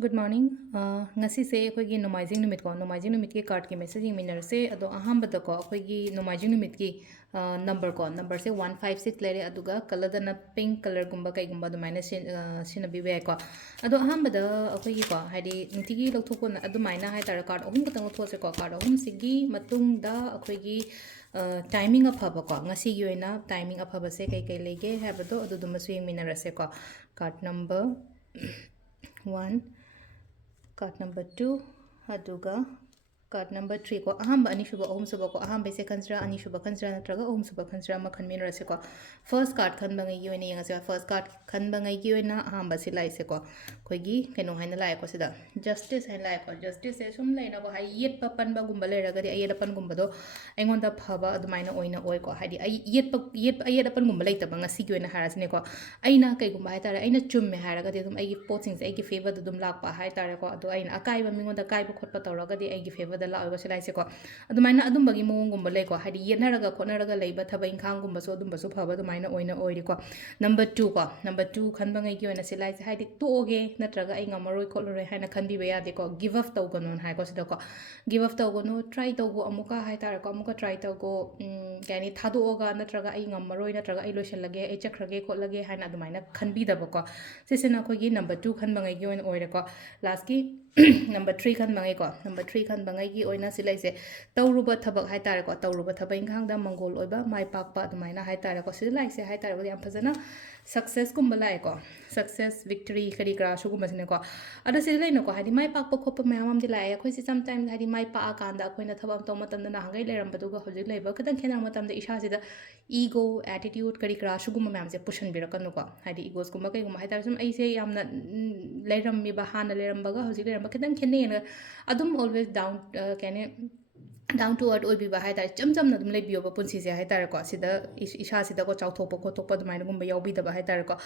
Good morning. Ngasi se akhoi gi nomaijing numit ko nomaijing numit ki card ki messaging minner se ado aham bada ko akhoi gi nomaijing numit ki number se 156 lere aduga color da pink color gumba kai gumba dumaina sin bi be ko ado aham bada akhoi gi ko haidi niti gi lokthok ko adumaina hai tar card ahum ka tang those se ko card ahum sigi matung da akhoi gi timing afaba ko ngasi gi oina timing afaba se kai kai lege habado adu dum su yeng minner se ko card number 1 card number 2 aduga card number 3 ko ahamba ani shuba ahum suba ko ahamba se khansra ani shuba khansra natraga ahum suba khansra ma khan min rase ko first card khan bangai gi oina yanga se first card khan bangai gi oina ahamba se lai se ko khoigi keno haina lai ko sida justice haina lai ko justice se sum laina ko hai yet pa pan ba gumba le raga di ayet pan gumba do aingon da phaba adumaina oina oi ko hadi ai yet ayet pan gumba laita ba ngasi gi oina harasne ko aina kai gumba hai tare aina chumme haraga di dum ai gi potsing se ai gi favor dum lak pa hai tare ko ado aina akai ba mingon da kai ba khot pa tawraga di ai gi favor da la oi silai se ko adumaina adumbagi mong gumba le ko hadi yenaraga khonaraga leiba thaba inkhang gumba so dumba so phaba adumaina oina oiri ko number 2 ko number 2 khanba ngai gi oina silai se hadi toge natraga ai ngamaroi kholore haina khanbi ba yade ko give up taw ganon hai ko sida ko give up taw gono try taw go amuka hai tar ko amuka try taw go yani thado oga natraga ai ngamaroi natraga ai loishan lage ai chakrage kholage haina adumaina khanbi da ko sesena ko gi number 2 khanba ngai gi oina oire ko last ki number 3 khan bangai ko number 3 khan bangai gi oina silai se tawruba thabak hai tare ko tawruba thabak inkhang da mongol oiba mai pakpa adumaina hai tare ko silai se hai tare ko yam phajana success kum balai ko success victory kari kra shu gum basne ko ada silai no ko hadi mai pakpa khop mayam am dilai khoi si sometimes hadi mai pa akanda khoina thabam to matam na hangai leram badu ga hojik leiba kadan khena matam da isha sida ego attitude kari kra shu gum mayam se pushan birakanu ko hadi egos kum kai gum hai tare sum ai se yamna leiram mi ba hana leiram baga hojik leiram kadan khene adum always down to earth oibiba hai tar cham cham na dum lei biyo ba punsi se hai tar ko sida isha sida ko chawthok ko thok pa dumaina gumba yawbi da ba hai tar ko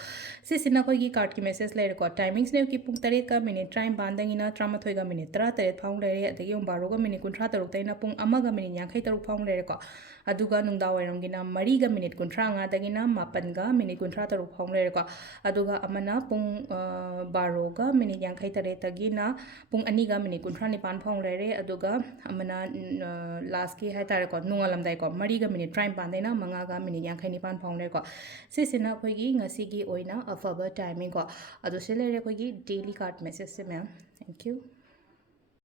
si sina ko gi card ki message le ko timings ne ki pung 3 ka minute time bandangina 38 ga minute 38 phang le re adagi 12 ga minute 36 taina pung 1 ga minute 53 phang le ko aduga nungda wairam gina 3 ga minute 35 dagina 9 ga minute 36 phang le ko aduga amana pung 12 ga minute 53 tagina pung 2 ga minute 39 phang le re aduga amana last ki hai tare ko nungalamdai ko 3 ga minute 35 daina 5 ga minute 59 phang le ko sisina khoi gi ngasi gi oina afaba timing ko adu se le re khoi gi daily card message se ma'am thank you